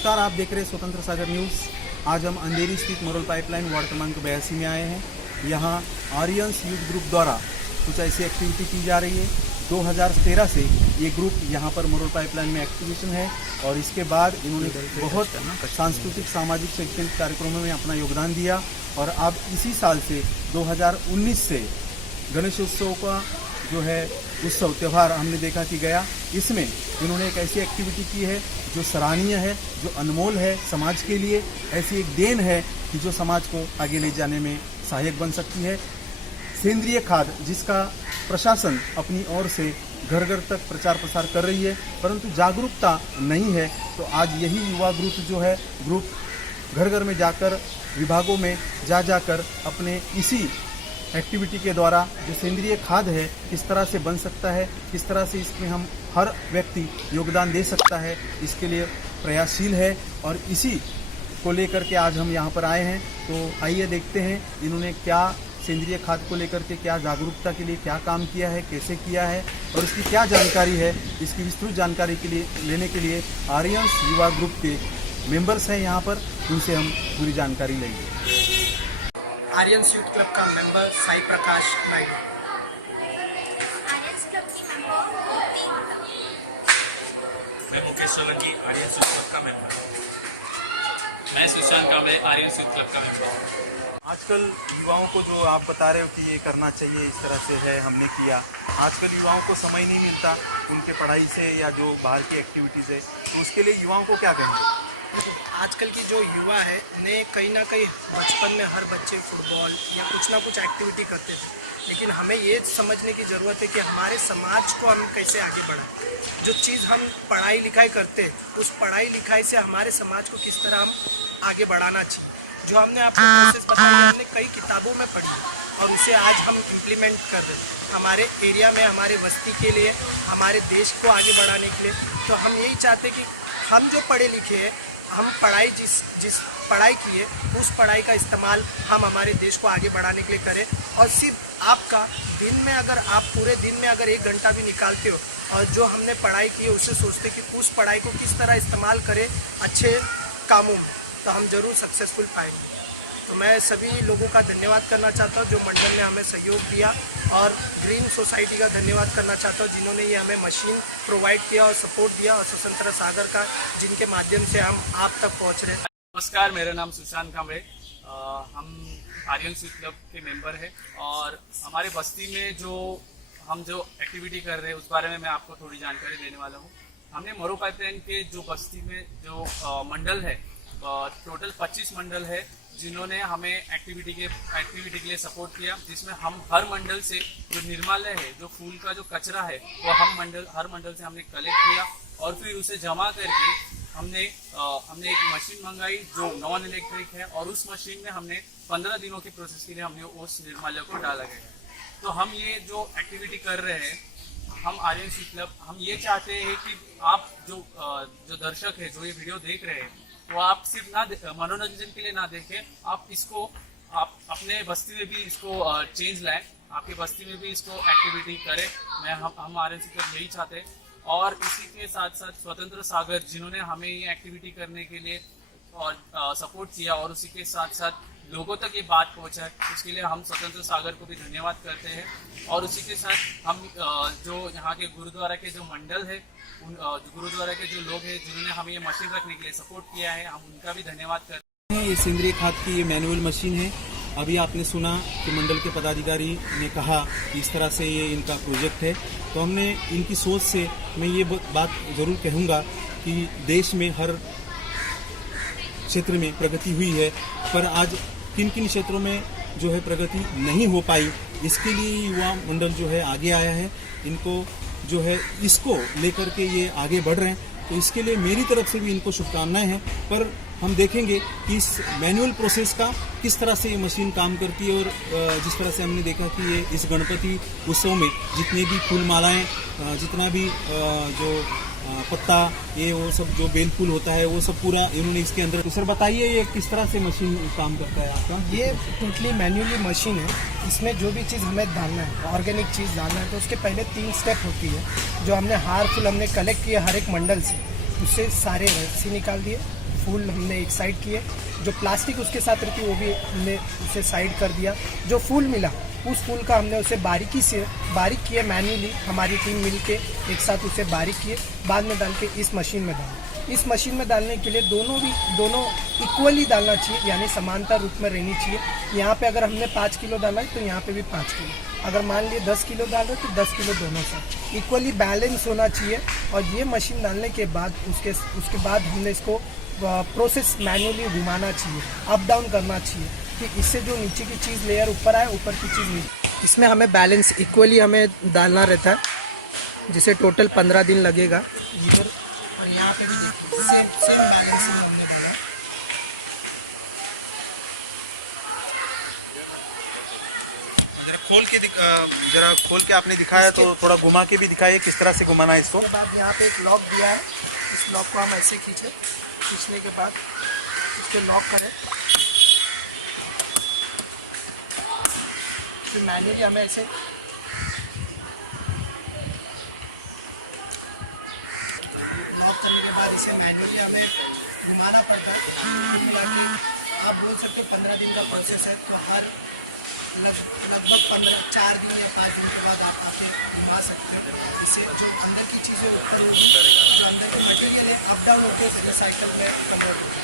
नमस्कार, आप देख रहे हैं स्वतंत्र सागर न्यूज़। आज हम अंधेरी स्थित मोरल पाइपलाइन वार्ड क्रमांक 82 में आए हैं। यहाँ आर्यंस यूथ ग्रुप द्वारा कुछ ऐसी एक्टिविटी की जा रही है। 2013 से ये ग्रुप यहाँ पर मोरल पाइपलाइन में एक्टिवेशन है और इसके बाद इन्होंने बहुत सांस्कृतिक, सामाजिक, शैक्षणिक कार्यक्रमों में अपना योगदान दिया और अब इसी साल से 2019 से गणेशोत्सव का जो है उत्सव त्यौहार हमने देखा कि गया। इसमें इन्होंने एक ऐसी एक्टिविटी की है जो सराहनीय है, जो अनमोल है समाज के लिए। ऐसी एक देन है कि जो समाज को आगे ले जाने में सहायक बन सकती है। सेंद्रीय खाद जिसका प्रशासन अपनी ओर से घर घर तक प्रचार प्रसार कर रही है, परंतु जागरूकता नहीं है। तो आज यही युवा ग्रुप जो है ग्रुप घर घर में जाकर, विभागों में जाकर अपने इसी एक्टिविटी के द्वारा जो सेंद्रीय खाद है किस तरह से बन सकता है, किस तरह से इसमें हम हर व्यक्ति योगदान दे सकता है, इसके लिए प्रयासशील है और इसी को लेकर के आज हम यहाँ पर आए हैं। तो आइए देखते हैं इन्होंने क्या सेंद्रीय खाद को लेकर के, क्या जागरूकता के लिए क्या काम किया है, कैसे किया है और इसकी क्या जानकारी है। इसकी विस्तृत जानकारी के लिए लेने के लिए आर्यंस युवा ग्रुप के मेंबर्स हैं यहाँ पर, उनसे हम पूरी जानकारी लेंगे। आर्यंस यूथ क्लब का मेंबर साई प्रकाश नायडू। आर्यंस क्लब की मेंबर मैं Mukesh Solanki, Aryans youth club का मेंबर। मैं Sushant Kamble, Aryans youth club का मेंबर। आजकल युवाओं को जो आप बता रहे हो कि ये करना चाहिए, इस तरह से है, हमने किया। आजकल युवाओं को समय नहीं मिलता उनके पढ़ाई से या जो बाहर की एक्टिविटीज़ है, तो उसके लिए युवाओं को क्या कहें? आजकल की जो युवा है ने कहीं ना कहीं बचपन में हर बच्चे फुटबॉल या कुछ ना कुछ एक्टिविटी करते थे, लेकिन हमें ये समझने की ज़रूरत है कि हमारे समाज को हम कैसे आगे बढ़ाएं। जो चीज़ हम पढ़ाई लिखाई करते हैं, उस पढ़ाई लिखाई से हमारे समाज को किस तरह हम आगे बढ़ाना चाहिए। जो हमने आपको प्रोसेस बताई, हमने कई किताबों में पढ़ी और उसे आज हम इम्प्लीमेंट कर रहे हैं हमारे एरिया में, हमारे बस्ती के लिए, हमारे देश को आगे बढ़ाने के लिए। तो हम यही चाहते हैं कि हम जो पढ़े लिखे हैं, हम पढ़ाई जिस पढ़ाई की है उस पढ़ाई का इस्तेमाल हम हमारे देश को आगे बढ़ाने के लिए करें। और सिर्फ आपका दिन में, अगर आप पूरे दिन में अगर 1 घंटा भी निकालते हो और जो हमने पढ़ाई की है उससे सोचते कि उस पढ़ाई को किस तरह इस्तेमाल करें अच्छे कामों में, तो हम ज़रूर सक्सेसफुल पाएंगे। तो मैं सभी लोगों का धन्यवाद करना चाहता हूँ जो मंडल ने हमें सहयोग दिया, और ग्रीन सोसाइटी का धन्यवाद करना चाहता हूँ जिन्होंने ये हमें मशीन प्रोवाइड किया और सपोर्ट दिया, और स्वतंत्र सागर का जिनके माध्यम से हम आप तक पहुँच रहे हैं। नमस्कार, मेरा नाम सुशांत कांबळे। हम आर्यंस यूथ क्लब के मेंबर हैं और हमारे बस्ती में हम जो एक्टिविटी कर रहे हैं उस बारे में मैं आपको थोड़ी जानकारी देने वाला हूँ। हमने मोरल पाइपलाइन के जो बस्ती में जो मंडल है, टोटल 25 मंडल है जिन्होंने हमें एक्टिविटी के लिए सपोर्ट किया, जिसमें हम हर मंडल से जो निर्माल्य है, जो फूल का जो कचरा है, वो हर मंडल से हमने कलेक्ट किया और फिर उसे जमा करके हमने एक मशीन मंगाई जो नॉन इलेक्ट्रिक है, और उस मशीन में हमने 15 दिनों के प्रोसेस के लिए हमने उस निर्माल्य को डाला गया। तो हम ये जो एक्टिविटी कर रहे हैं, हम आर्यंस यूथ क्लब, हम ये चाहते हैं कि आप जो दर्शक है जो ये वीडियो देख रहे हैं, वो आप सिर्फ मनोरंजन के लिए ना देखें, आप अपने बस्ती में भी इसको चेंज लाएं, आपकी बस्ती में भी इसको एक्टिविटी करें। हम आर्यंस यूथ क्लब यही चाहते हैं। और इसी के साथ साथ स्वतंत्र सागर जिन्होंने हमें ये एक्टिविटी करने के लिए और सपोर्ट किया और उसी के साथ साथ लोगों तक ये बात पहुंचाए, उसके लिए हम स्वतंत्र सागर को भी धन्यवाद करते हैं। और उसी के साथ हम जो यहाँ के गुरुद्वारा के जो मंडल है, गुरुद्वारा के जो लोग हैं जिन्होंने हमें ये मशीन रखने के लिए सपोर्ट किया है, हम उनका भी धन्यवाद करते हैं। ये सेंद्रीय खाद की ये मैनुअल मशीन है। अभी आपने सुना कि मंडल के पदाधिकारी ने कहा कि इस तरह से ये इनका प्रोजेक्ट है, तो हमने इनकी सोच से मैं ये बात ज़रूर कहूँगा कि देश में हर क्षेत्र में प्रगति हुई है, पर आज किन किन क्षेत्रों में जो है प्रगति नहीं हो पाई, इसके लिए युवा मंडल जो है आगे आया है। इनको जो है इसको लेकर के ये आगे बढ़ रहे हैं, तो इसके लिए मेरी तरफ से भी इनको शुभकामनाएं हैं। पर हम देखेंगे कि इस मैनुअल प्रोसेस का किस तरह से ये मशीन काम करती है, और जिस तरह से हमने देखा कि ये इस गणपति उत्सव में जितने भी फूल मालाएँ, जितना भी जो पत्ता, ये वो सब जो बेल फूल होता है, वो सब पूरा इन्होंने इसके अंदर। तो सर बताइए ये किस तरह से मशीन काम करता है आपका? ये टोटली मैन्युअली मशीन है। इसमें जो भी चीज़ हमें डालना है, ऑर्गेनिक चीज़ डालना है, तो उसके पहले 3 स्टेप होती है। जो हमने हार फूल हमने कलेक्ट किए हर एक मंडल से, उससे सारे रस्सी निकाल दिए, फूल हमने एक साइड किए, जो प्लास्टिक उसके साथ रहती वो भी हमने उसे साइड कर दिया। जो फूल मिला उस फूल का हमने उसे बारीक किए मैन्युअली, हमारी टीम मिलके एक साथ उसे बारीक किए, बाद में डाल के इस मशीन में डाला। इस मशीन में डालने के लिए दोनों इक्वली डालना चाहिए, यानी समानता रूप में रहनी चाहिए। यहाँ पे अगर हमने 5 किलो डाला है तो यहाँ पे भी 5 किलो, अगर मान लिए 10 किलो डाल रहे तो 10 किलो दोनों से इक्वली बैलेंस होना चाहिए। और ये मशीन डालने के बाद उसके बाद हमने इसको प्रोसेस मैन्युअली घुमाना चाहिए, अप डाउन करना चाहिए, कि इससे जो नीचे की चीज़ लेयर ऊपर आए, ऊपर की चीज़ नीचे। इसमें हमें बैलेंस इक्वली हमें डालना रहता है, जिसे टोटल 15 दिन लगेगा। इधर और यहाँ पे भी सेम बैलेंस हमने डाला। जरा खोल के आपने दिखाया तो थोड़ा घुमा के भी दिखाइए किस तरह से घुमाना है इसको। उसके बाद यहाँ पे एक लॉक दिया है, इस लॉक को हम ऐसे खींचने के बाद इसको लॉक करें, फिर मैन्युअली हमें ऐसे लॉक करने के बाद इसे मैन्युअली हमें घुमाना पड़ता है। आप बोल सकते 15 दिन का प्रोसेस है, तो हर लगभग 4 दिन या 5 दिन के बाद आप आके घुमा सकते हो। इससे जो अंदर की चीज़ें ऊपर होगी, जो अंदर के मटेरियल है अप डाउन होकर रिसाइकल में कन्वर्ट होगी।